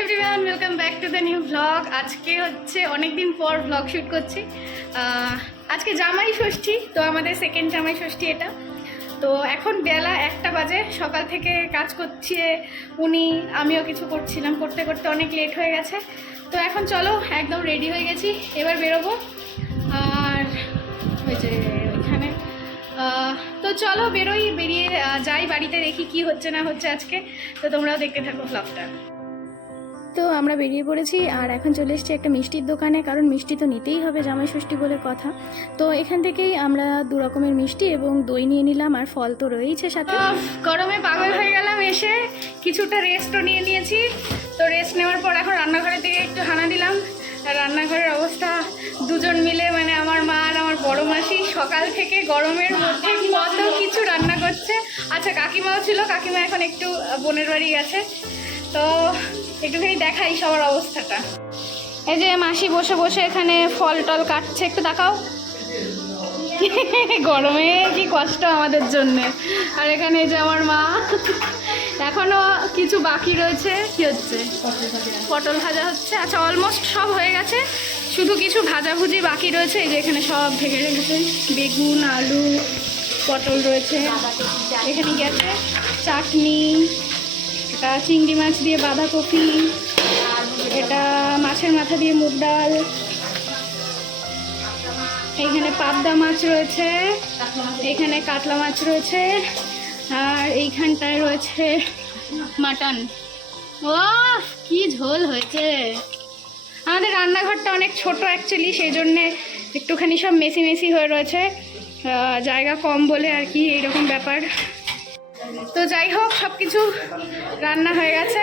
Everyone, welcome back to the new blog. আজকে হচ্ছে অনেকদিন পর ব্লগ শ্যুট করছি। আজকে জামাই ষষ্ঠী, তো আমাদের সেকেন্ড জামাই ষষ্ঠী এটা। তো এখন বেলা 1টা বাজে, সকাল থেকে কাজ করছি আমিও কিছু করছিলাম, করতে করতে অনেক লেট হয়ে গেছে। তো এখন চলো, একদম রেডি হয়ে গেছি, এবার বেরোবো। আর ওই যে ওইখানে তো চলো বেরিয়ে যাই বাড়িতে, দেখি কি হচ্ছে না হচ্ছে আজকে। তো তোমরাও দেখতে থাকো ব্লগটা। তো আমরা বেরিয়ে পড়েছি আর এখন চলে এসেছি একটা মিষ্টির দোকানে, কারণ মিষ্টি তো নিতেই হবে, জামাই ষষ্ঠী বলে কথা। তো এখান থেকেই আমরা 2 রকমের মিষ্টি এবং দই নিয়ে নিলাম, আর ফল তো রয়েইছে সাথে। গরমে পাগল হয়ে গেলাম, এসে কিছুটা রেস্টও নিয়ে নিয়েছি। তো রেস্ট নেওয়ার পর এখন রান্নাঘরের দিকে একটু হানা দিলাম। আর রান্নাঘরের অবস্থা, দুজন মিলে মানে আমার মা আর আমার বড় মাসি সকাল থেকে গরমের মধ্যে কত কিছু রান্না করছে। আচ্ছা, কাকিমাও ছিল, কাকিমা এখন একটু বোনের বাড়ি গেছে। তো একটুখানি দেখাই সবার অবস্থাটা। এই যে মাসি বসে বসে এখানে ফল টল কাটছে, একটু দেখাও। গরমে কি কষ্ট আমাদের জন্যে। আর এখানে যে আমার মা, এখনো কিছু বাকি রয়েছে। কি হচ্ছে? পটল ভাজা হচ্ছে। আচ্ছা, অলমোস্ট সব হয়ে গেছে, শুধু কিছু ভাজাভুজি বাকি রয়েছে। এই যে এখানে সব ঢেকে রেখেছে, বেগুন, আলু, পটল রয়েছে। এখানে গেছে চাটনি, এটা চিংড়ি মাছ দিয়ে বাঁধাকপি, এটা মাছের মাথা দিয়ে মুগ ডাল, এইখানে পাবদা মাছ রয়েছে, এইখানে কাতলা মাছ রয়েছে, আর এইখানটায় রয়েছে মাটন। ও কি ঝোল হয়েছে! আমাদের রান্নাঘরটা অনেক ছোট অ্যাকচুয়ালি, সেই জন্যে একটুখানি সব মেসি মেসি হয়ে রয়েছে, জায়গা কম বলে আর কি, এইরকম ব্যাপার। তো যাই হোক, সব কিছু রান্না হয়ে গেছে,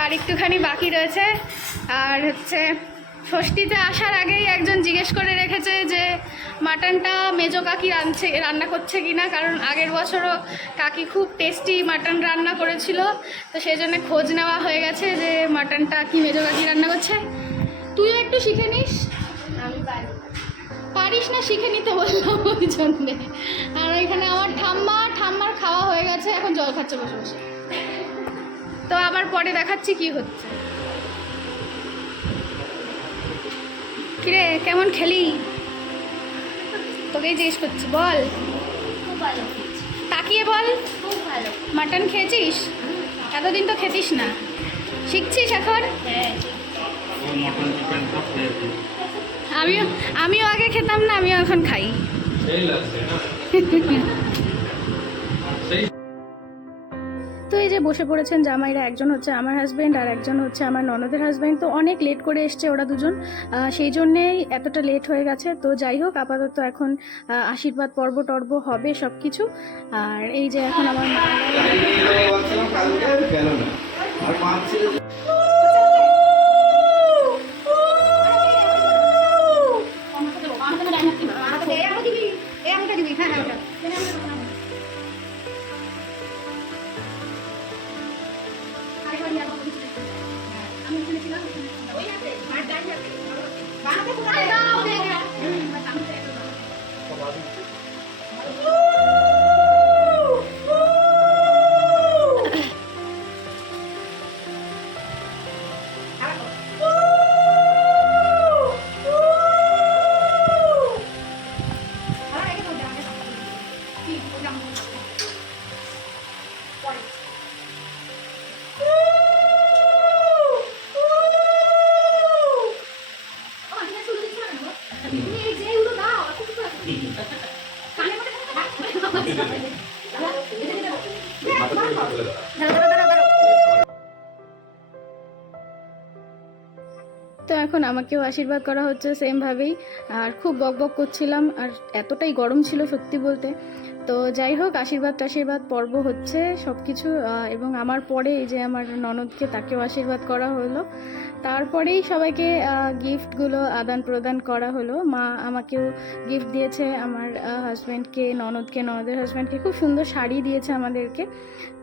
আর একটুখানি বাকি রয়েছে। আর হচ্ছে ষষ্ঠীতে আসার আগেই একজন জিজ্ঞেস করে রেখেছে যে মাটনটা মেজো কাকি রান্না করছে কিনা, কারণ আগের বছরও কাকি খুব টেস্টি মাটন রান্না করেছিল। তো সেই জন্য খোঁজ নেওয়া হয়ে গেছে যে মাটনটা কি মেজো কাকি রান্না করছে। তুইও একটু শিখে নিস। আমি পারিস না, শিখে নিতে বললাম ওই জন্যে। আর এখানে আমার ঠাম্মার খাওয়া হয়ে গেছে, এখন জল খাচ্ছে বসে বসে। তো আবার পরে দেখাচ্ছি কি হচ্ছে। কিরে, কেমন খেলি? তোকেই জিজ্ঞেস করছি, বল। খুব ভালো, তাকিয়ে বল। খুব ভালো। মাটন খেয়েছিস? এতদিন তো খেতিস না, শিখছিস এখন? হ্যাঁ, আমিও আগে খেতাম না, আমিও এখন খাই। তো এই যে বসে পড়েছেন জামাইরা, একজন হচ্ছে আমার হাজব্যান্ড আর একজন হচ্ছে আমার ননদের হাজব্যান্ড। তো অনেক লেট করে এসছে ওরা দুজন, সেই জন্যেই এতটা লেট হয়ে গেছে। তো যাই হোক, আপাতত এখন আশীর্বাদ টর্ব হবে সব কিছু। আর এই যে এখন আমার মা তো এখন আমাকেও আশীর্বাদ করা হচ্ছে সেমভাবেই। আর খুব বকবক করছিলাম, আর এতটাই গরম ছিল সত্যি বলতে। তো যাই হোক, আশীর্বাদ পর্ব হচ্ছে সব কিছু। এবং আমার পরে এই যে আমার ননদকে, তাকেও আশীর্বাদ করা হলো। তারপরেই সবাইকে গিফটগুলো আদান প্রদান করা হলো। মা আমাকেও গিফট দিয়েছে, আমার হাজব্যান্ডকে, ননদের হাজব্যান্ডকে খুব সুন্দর শাড়ি দিয়েছে আমাদেরকে।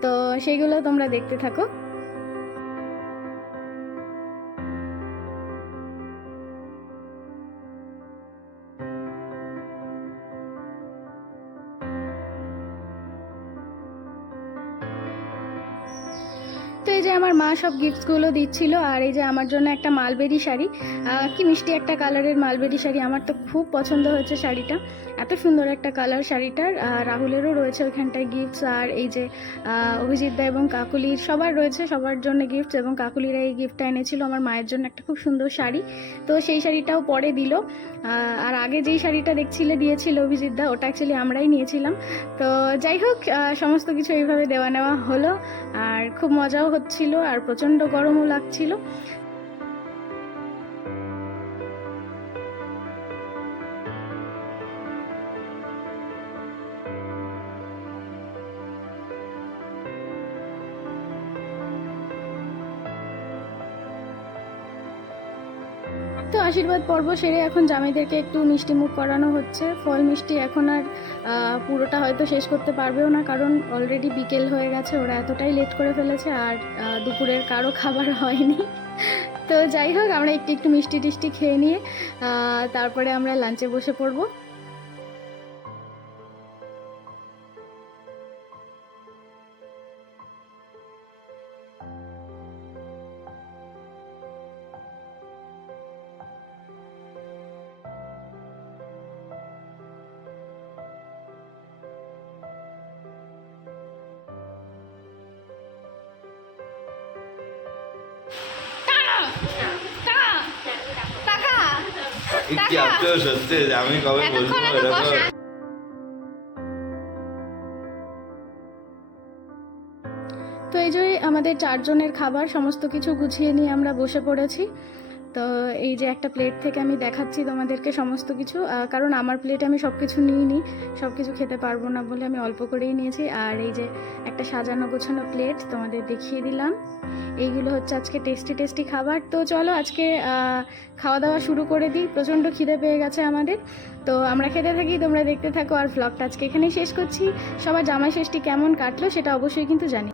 তো সেইগুলো তোমরা দেখতে থাকো। তো এই যে আমার মা সব গিফটসগুলো দিচ্ছিল। আর এই যে আমার জন্য একটা মালবেরি শাড়ি, কি মিষ্টি একটা কালারের মালবেরি শাড়ি, আমার তো খুব পছন্দ হয়েছে শাড়িটা, এত সুন্দর একটা কালার শাড়িটার। রাহুলেরও রয়েছে ওইখানটায় গিফটস, আর এই যে অভিজিৎ দা এবং কাকুলির সবার রয়েছে, সবার জন্য গিফটস। এবং কাকুলিরা এই গিফটটা এনেছিল আমার মায়ের জন্য একটা খুব সুন্দর শাড়ি, তো সেই শাড়িটাও পরে দিল। আর আগে যেই শাড়িটা দিয়েছিল অভিজিৎ দা, ওটা অ্যাকচুয়ালি আমরাই নিয়েছিলাম। তো যাই হোক, সমস্ত কিছু এইভাবে দেওয়া নেওয়া হলো, আর খুব মজাও হচ্ছিল, আর প্রচণ্ড গরমও লাগছিল। তো আশীর্বাদ পর্ব সেরে এখন জামাইদেরকে একটু মিষ্টি মুখ করানো হচ্ছে। ফল মিষ্টি এখন আর পুরোটা হয়তো শেষ করতে পারবেও না, কারণ অলরেডি বিকেল হয়ে গেছে, ওরা এতটাই লেট করে ফেলেছে, আর দুপুরের কারো খাবার হয়নি। তো যাই হোক, আমরা একটু একটু মিষ্টি টিষ্টি খেয়ে নিয়ে তারপরে আমরা লাঞ্চে বসে পড়বো। কি আপনিও সত্যি আমি কবে বলবো এরকম। তো এই যে আমাদের 4 জনের খাবার সমস্ত কিছু গুছিয়ে নিয়ে আমরা বসে পড়েছি। তো এই যে একটা প্লেট থেকে আমি দেখাচ্ছি তোমাদেরকে সমস্ত কিছু, কারণ আমার প্লেটে আমি সব কিছু নিইনি, সব কিছু খেতে পারবো না বলে আমি অল্প করেই নিয়েছি। আর এই যে একটা সাজানো গোছানো প্লেট তোমাদের দেখিয়ে দিলাম। এইগুলো হচ্ছে আজকে টেস্টি টেস্টি খাবার। তো চলো আজকে খাওয়া দাওয়া শুরু করে দিই, প্রচণ্ড খিদে পেয়ে গেছে আমাদের। তো আমরা খেতে থাকি, তোমরা দেখতে থাকো, আর ভ্লগটা আজকে এখানেই শেষ করছি। সবার জামাই ষষ্ঠী কেমন কাটলো সেটা অবশ্যই কিন্তু জানি।